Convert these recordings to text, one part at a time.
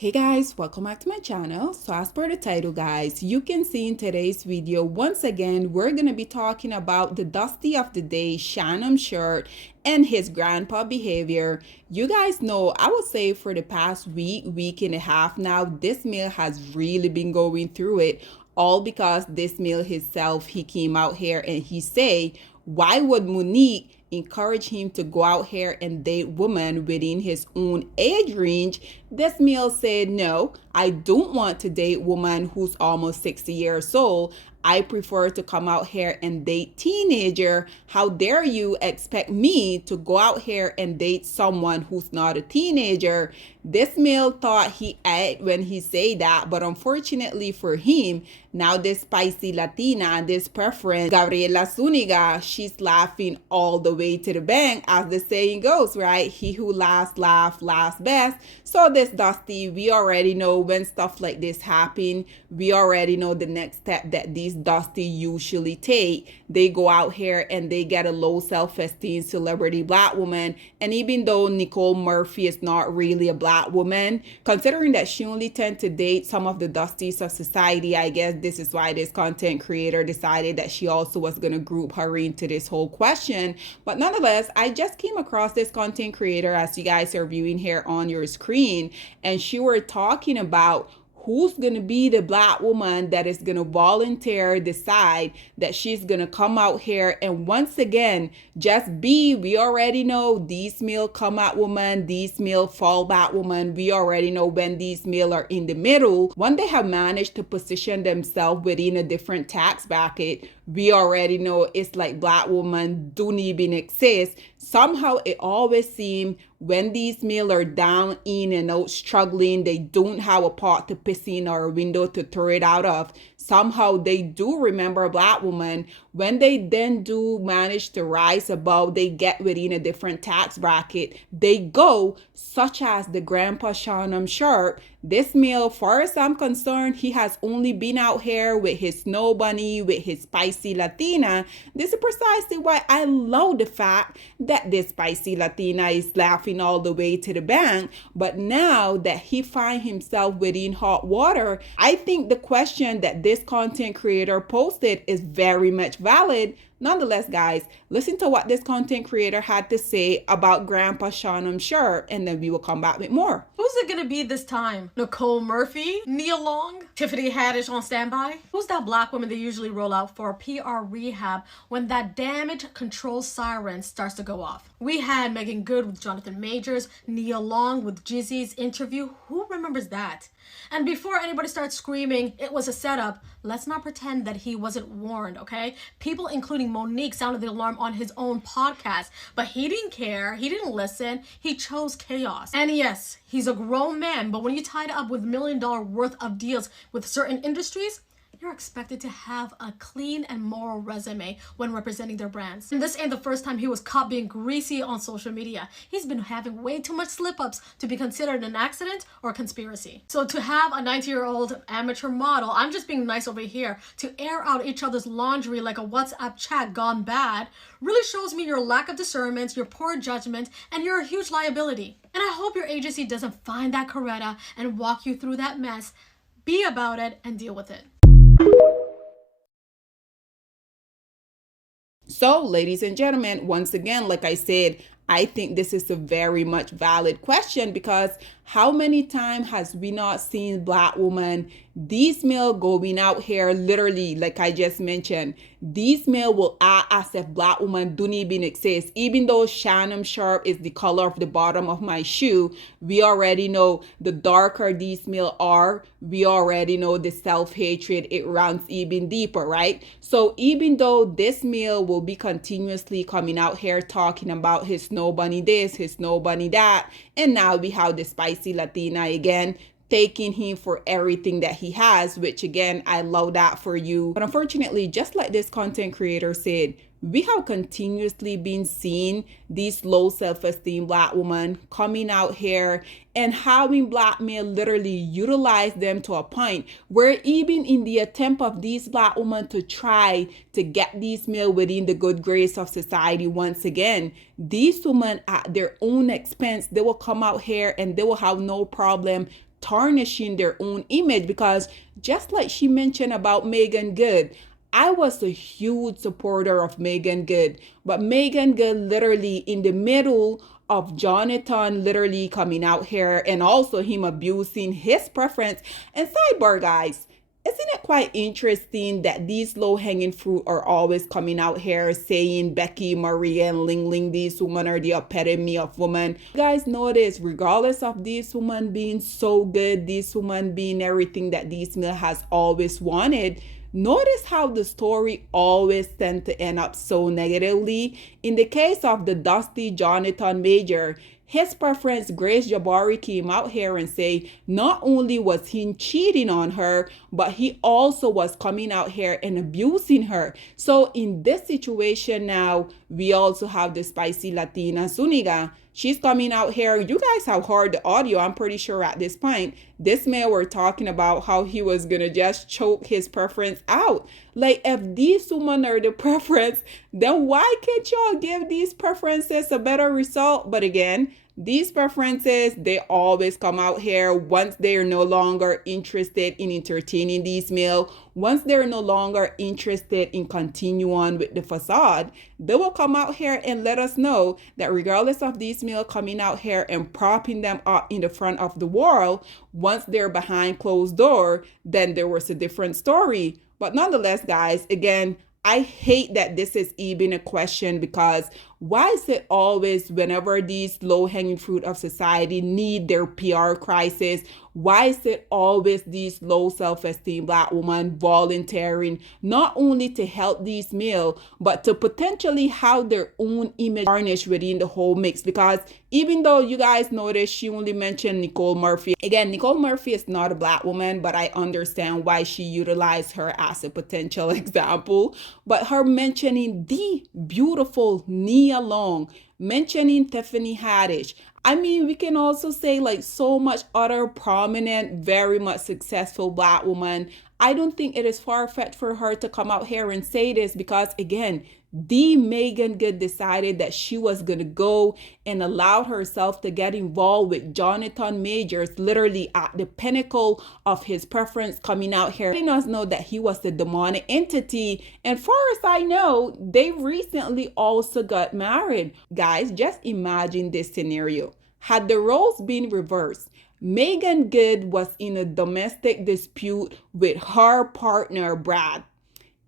Hey guys, welcome back to my channel. So as per the title guys, you can see in today's video, once again, we're going to be talking about the Dusty of the day, Shannon Sharpe, and his grandpa behavior. You guys know, I would say for the past week and a half now, this male has really been going through it. All because this male himself, he came out here and he say, why would Monique encourage him to go out here and date women within his own age range? This male said, no, I don't want to date woman who's almost 60 years old. I prefer to come out here and date teenager. How dare you expect me to go out here and date someone who's not a teenager? This male thought he ate when he said that, but unfortunately for him, now this spicy Latina, this preference, Gabriela Zuniga, she's laughing all the way to the bank, as the saying goes, right? He who laughs best. So this Dusty, we already know when stuff like this happen, we already know the next step that these Dusty usually take. They go out here and they get a low self-esteem celebrity black woman. And even though Nicole Murphy is not really a black woman, considering that she only tend to date some of the Dusties of society, I guess this is why this content creator decided that she also was going to group her into this whole question. But nonetheless, I just came across this content creator, as you guys are viewing here on your screen, and she were talking about who's going to be the black woman that is going to volunteer decide that she's going to come out here and once again just be, we already know these male come out woman, these male fall back woman. We already know when these male are in the middle, when they have managed to position themselves within a different tax bracket, we already know it's like black woman don't even exist. Somehow it always seems when these male are down in and out struggling, they don't have a pot to piss in or a window to throw it out of. Somehow they do remember a black woman. When they then do manage to rise above, they get within a different tax bracket, they go, such as the grandpa Shannon Sharpe. This male, far as I'm concerned, he has only been out here with his snow bunny, with his spicy Latina. This is precisely why I love the fact that this spicy Latina is laughing all the way to the bank. But now that he finds himself within hot water, I think the question that this content creator posted is very much valid. Nonetheless, guys, listen to what this content creator had to say about Grandpa Shannon Sharpe, and then we will come back with more. Who's it gonna be this time? Nicole Murphy? Nia Long? Tiffany Haddish on standby? Who's that black woman they usually roll out for PR rehab when that damage control siren starts to go off? We had Megan Good with Jonathan Majors, Nia Long with Jizzy's interview. Who remembers that? And before anybody starts screaming it was a setup, let's not pretend that he wasn't warned, okay? People, including Monique, sounded the alarm on his own podcast, but he didn't care. He didn't listen. He chose chaos. And yes, he's a grown man, but when you tie it up with $1 million worth of deals with certain industries, you're expected to have a clean and moral resume when representing their brands. And this ain't the first time he was caught being greasy on social media. He's been having way too much slip-ups to be considered an accident or conspiracy. So to have a 90-year-old amateur model, I'm just being nice over here, to air out each other's laundry like a WhatsApp chat gone bad really shows me your lack of discernment, your poor judgment, and you're a huge liability. And I hope your agency doesn't find that Coretta and walk you through that mess. Be about it and deal with it. So, ladies and gentlemen, once again, like I said, I think this is a very much valid question, because how many times has we not seen black women, these male going out here, literally, like I just mentioned, these male will act as if black women don't even exist. Even though Shannon Sharpe is the color of the bottom of my shoe, we already know the darker these male are, we already know the self-hatred, it runs even deeper, right? So even though this male will be continuously coming out here talking about his snow bunny this, his snow bunny that, and now we have the spicy Latina again taking him for everything that he has, which again, I love that for you. But unfortunately, just like this content creator said, we have continuously been seeing these low self-esteem black women coming out here and having black men literally utilize them to a point where even in the attempt of these black women to try to get these male within the good grace of society once again, these women at their own expense, they will come out here and they will have no problem tarnishing their own image. Because just like she mentioned about Megan Good, I was a huge supporter of Megan Good, but Megan Good literally in the middle of Jonathan literally coming out here and also him abusing his preference. And sidebar, guys, isn't it quite interesting that these low-hanging fruit are always coming out here saying Becky, Maria, and Ling Ling, these women are the epitome of women? You guys notice, regardless of these women being so good, these women being everything that these men has always wanted, notice how the story always tend to end up so negatively. In the case of the Dusty Jonathan Major, his preference, Grace Jabari, came out here and say not only was he cheating on her, but he also was coming out here and abusing her. So in this situation now, we also have the spicy Latina Zuniga. She's coming out here. You guys have heard the audio, I'm pretty sure at this point. This man were talking about how he was gonna just choke his preference out. Like, if these women are the preference, then why can't y'all give these preferences a better result? But again, these preferences, they always come out here once they're no longer interested in entertaining these male. Once they're no longer interested in continue on with the facade, they will come out here and let us know that regardless of these male coming out here and propping them up in the front of the world, once they're behind closed door, then there was a different story. But nonetheless, guys, again, I hate that this is even a question, because why is it always whenever these low-hanging fruit of society need their PR crisis, why is it always these low self-esteem Black women volunteering not only to help these male, but to potentially have their own image tarnished within the whole mix? Because even though you guys notice she only mentioned Nicole Murphy, again, Nicole Murphy is not a Black woman, but I understand why she utilized her as a potential example. But her mentioning the beautiful Nia Long, mentioning Tiffany Haddish. I mean, we can also say like so much other prominent, very much successful Black woman. I don't think it is far-fetched for her to come out here and say this, because again, the Megan Good decided that she was going to go and allowed herself to get involved with Jonathan Majors, literally at the pinnacle of his preference, coming out here letting us know that he was the demonic entity. And far as I know, they recently also got married. Guys, just imagine this scenario. Had the roles been reversed, Megan Good was in a domestic dispute with her partner, Brad.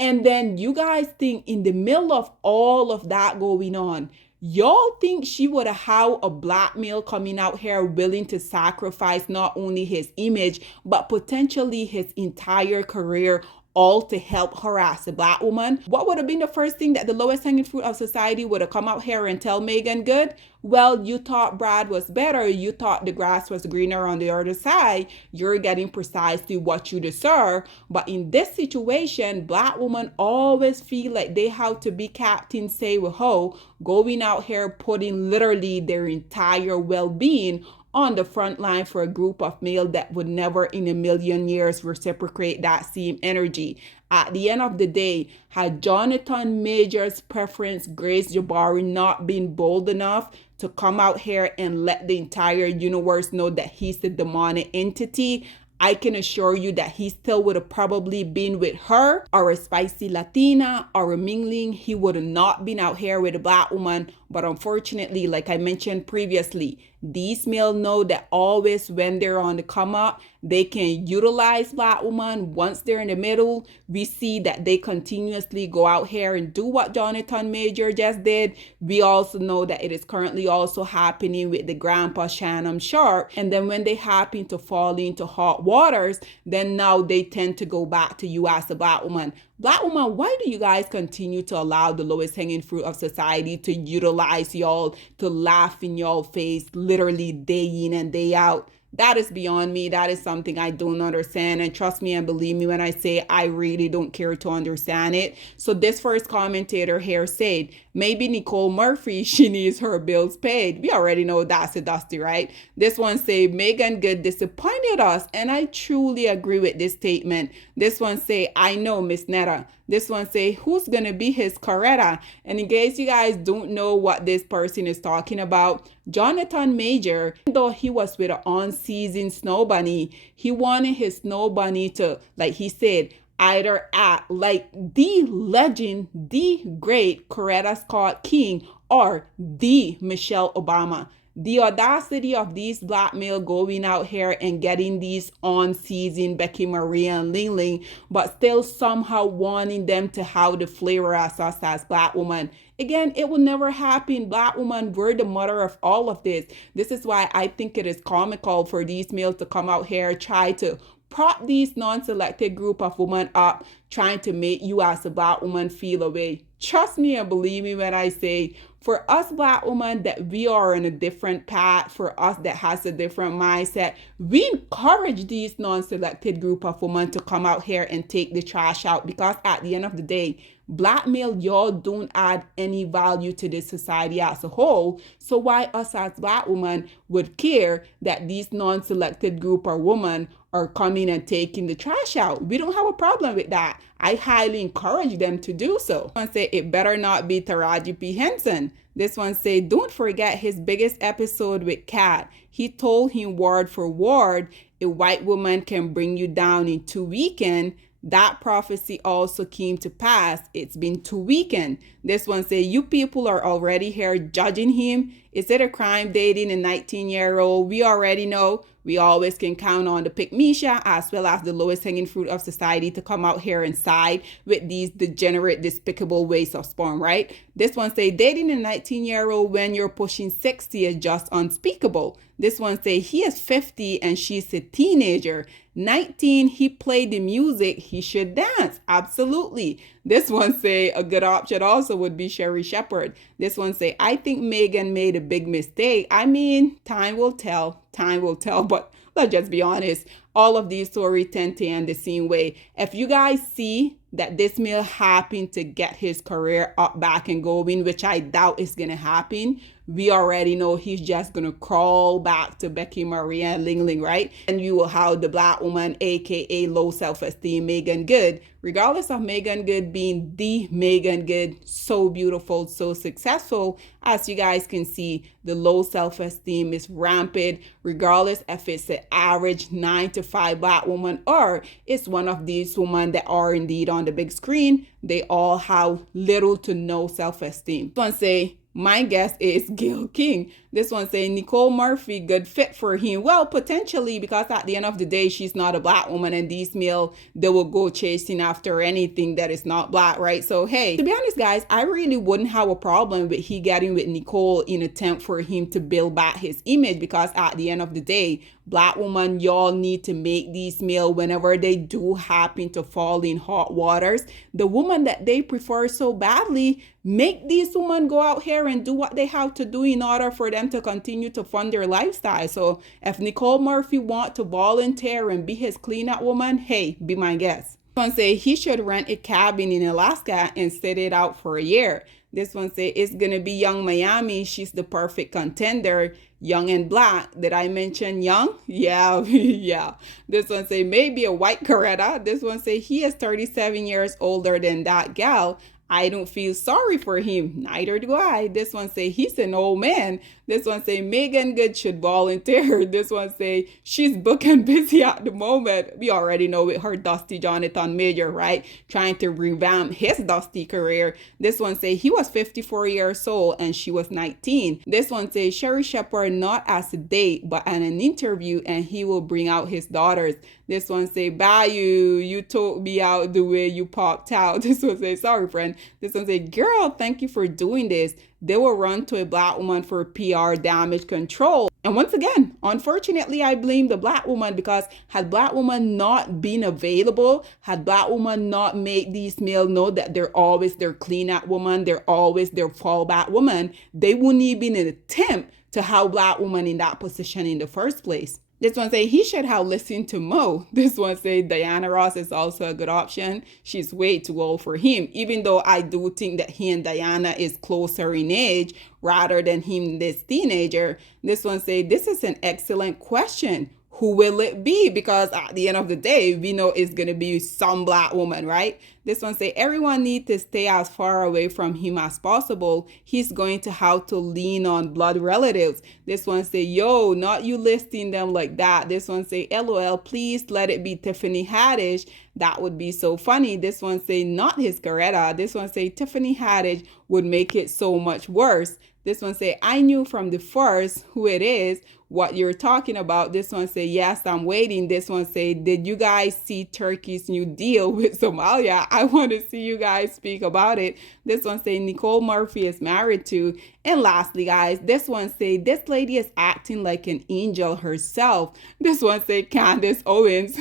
And then you guys think in the middle of all of that going on, y'all think she would have had a Black male coming out here willing to sacrifice not only his image, but potentially his entire career, all to help her as a Black woman? What would have been the first thing that the lowest hanging fruit of society would have come out here and tell Megan Good? Well, you thought Brad was better. You thought the grass was greener on the other side. You're getting precisely what you deserve. But in this situation, Black women always feel like they have to be Captain Say-Ho, going out here putting literally their entire well-being on the front line for a group of male that would never in a million years reciprocate that same energy. At the end of the day, had Jonathan Major's preference, Grace Jabari, not been bold enough to come out here and let the entire universe know that he's the demonic entity, I can assure you that he still would have probably been with her or a spicy Latina or a mingling. He would have not been out here with a Black woman. But unfortunately, like I mentioned previously, these males know that always when they're on the come up, they can utilize Black women. Once they're in the middle, we see that they continuously go out here and do what Jonathan Major just did. We also know that it is currently also happening with the grandpa Shannon Sharpe. And then when they happen to fall into hot waters, then now they tend to go back to you as a Black woman. Black woman, why do you guys continue to allow the lowest hanging fruit of society to utilize y'all, to laugh in y'all face literally day in and day out? That is beyond me. That is something I don't understand. And trust me and believe me when I say I really don't care to understand it. So this first commentator here said, maybe Nicole Murphy, she needs her bills paid. We already know that's a Dusty, right? This one say, Megan Good disappointed us. And I truly agree with this statement. This one say, I know, Miss Netta, This one say, who's gonna be his Coretta? And in case you guys don't know what this person is talking about, Jonathan Major, even though he was with an on-season snow bunny, he wanted his snow bunny to, like he said, either act like the legend, the great Coretta Scott King, or the Michelle Obama. The audacity of these black male going out here and getting these on-season Becky Maria and Ling Ling, but still somehow wanting them to have the flavor as us as black women. Again, it will never happen. Black women, we're the mother of all of this. This is why I think it is comical for these males to come out here, try to prop these non-selected group of women up, trying to make you as a black woman feel away. Trust me and believe me when I say, for us black women that we are in a different path, for us that has a different mindset, we encourage these non-selected group of women to come out here and take the trash out, because at the end of the day, black male, y'all don't add any value to this society as a whole. So why us as black women would care that these non-selected group of women are coming and taking the trash out? We don't have a problem with that. I highly encourage them to do so. One say it better not be Taraji P. Henson. This one say, don't forget his biggest episode with Kat. He told him word for word, a white woman can bring you down in 2 weekends. That prophecy also came to pass. It's been 2 weekends. This one say, you people are already here judging him. Is it a crime dating a 19-year-old? We already know. We always can count on the pick-me-sha as well as the lowest hanging fruit of society to come out here and side with these degenerate, despicable ways of spawn, right? This one say, dating a 19-year-old when you're pushing 60 is just unspeakable. This one say, he is 50 and she's a teenager. 19, he played the music, he should dance. Absolutely. This one say, a good option also would be Sherry Shepherd. This one say, I think Megan made a big mistake. I mean, time will tell. Time will tell. But let's just be honest. All of these stories tend to end the same way. If you guys see that this male happened to get his career up, back, and going, which I doubt is going to happen, we already know he's just going to crawl back to Becky Maria and Ling Ling, right? And you will have the black woman, aka low self-esteem, Megan Good. Regardless of Megan Good being the Megan Good, so beautiful, so successful, as you guys can see, the low self-esteem is rampant, regardless if it's an average 9-to-5 black woman or it's one of these women that are indeed on the big screen. They all have little to no self-esteem. One say, my guess is Gayle King. This one saying Nicole Murphy, good fit for him. Well, potentially, because at the end of the day, she's not a black woman, and these male, they will go chasing after anything that is not black, right? So, hey, to be honest, guys, I really wouldn't have a problem with he getting with Nicole in attempt for him to build back his image, because at the end of the day, black woman, y'all need to make these male, whenever they do happen to fall in hot waters, the woman that they prefer so badly, make these women go out here and do what they have to do in order for them to continue to fund their lifestyle. So if Nicole Murphy want to volunteer and be his cleanup woman, hey, be my guest. This one say he should rent a cabin in Alaska and sit it out for a year. This one say it's gonna be Young Miami. She's the perfect contender. Young and black. Did I mention young? Yeah, yeah. This one say maybe a white Coretta. This one say he is 37 years older than that gal. I don't feel sorry for him. Neither do I. This one say he's an old man. This one say Megan Good should volunteer. This one say she's booked and busy at the moment. We already know with her Dusty Jonathan Major, right? Trying to revamp his Dusty career. This one say he was 54 years old and she was 19. This one say Sherry Shepherd not as a date but in an interview, and he will bring out his daughters. This one say, bye you told me out the way you popped out. This one say, sorry friend. This one say, girl, thank you for doing this. They will run to a black woman for PR damage control. And once again, unfortunately, I blame the black woman, because had black woman not been available, had black woman not made these male know that they're always their clean-up woman, they're always their fallback woman, they wouldn't even attempt to have black woman in that position in the first place. This one say he should have listened to Mo. This one say Diana Ross is also a good option. She's way too old for him, even though I do think that he and Diana is closer in age rather than him this teenager. This one say this is an excellent question. who will it be? Because at the end of the day, we know it's gonna be some black woman, right? This one say everyone needs to stay as far away from him as possible. He's going to have to lean on blood relatives. This one say, yo, not you listing them like that. This one say, LOL, please let it be Tiffany Haddish. That would be so funny. This one say, not his Coretta. This one say, Tiffany Haddish would make it so much worse. This one say, I knew from the first who it is, what you're talking about. This one say, yes, I'm waiting. This one say, did you guys see Turkey's new deal with Somalia? I want to see you guys speak about it. This one say, Nicole Murphy is married to. And lastly, guys, this one say, this lady is acting like an angel herself. This one say, Candace Owens.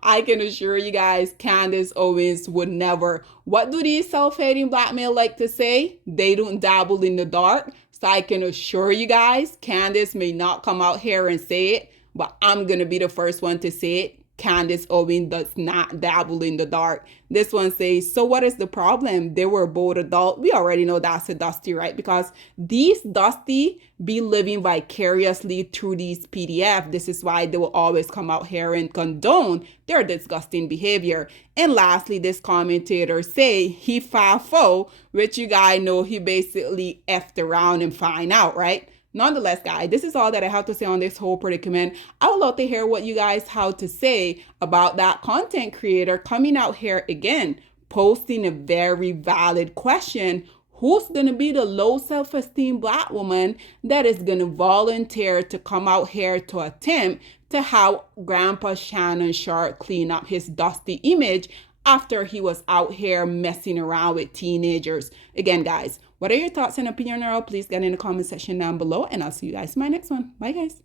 I can assure you guys, Candace Owens would never. What do these self-hating black men like to say? They don't dabble in the dark. So I can assure you guys, Candace may not come out here and say it, but I'm going to be the first one to say it. Candace Owens does not dabble in the dark. This one says, so what is the problem? They were both adult. We already know that's a Dusty, right? Because these Dusty be living vicariously through these PDF. This is why they will always come out here and condone their disgusting behavior. And lastly, this commentator say he 5'4", which you guys know he basically effed around and find out, right? Nonetheless, guys, this is all that I have to say on this whole predicament. I would love to hear what you guys have to say about that content creator coming out here again, posting a very valid question. Who's going to be the low self-esteem black woman that is going to volunteer to come out here to attempt to have Grandpa Shannon Sharpe clean up his dusty image after he was out here messing around with teenagers? Again, guys, what are your thoughts and opinion? Please get in the comment section down below, and I'll see you guys in my next one. Bye, guys.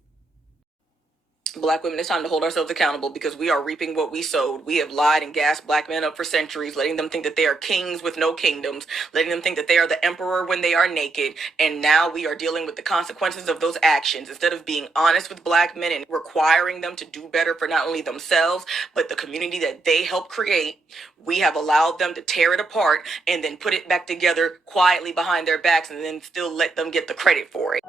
Black women, it's time to hold ourselves accountable because we are reaping what we sowed. We have lied and gassed black men up for centuries, letting them think that they are kings with no kingdoms, letting them think that they are the emperor when they are naked. And now we are dealing with the consequences of those actions. Instead of being honest with black men and requiring them to do better for not only themselves, but the community that they helped create, we have allowed them to tear it apart and then put it back together quietly behind their backs and then still let them get the credit for it.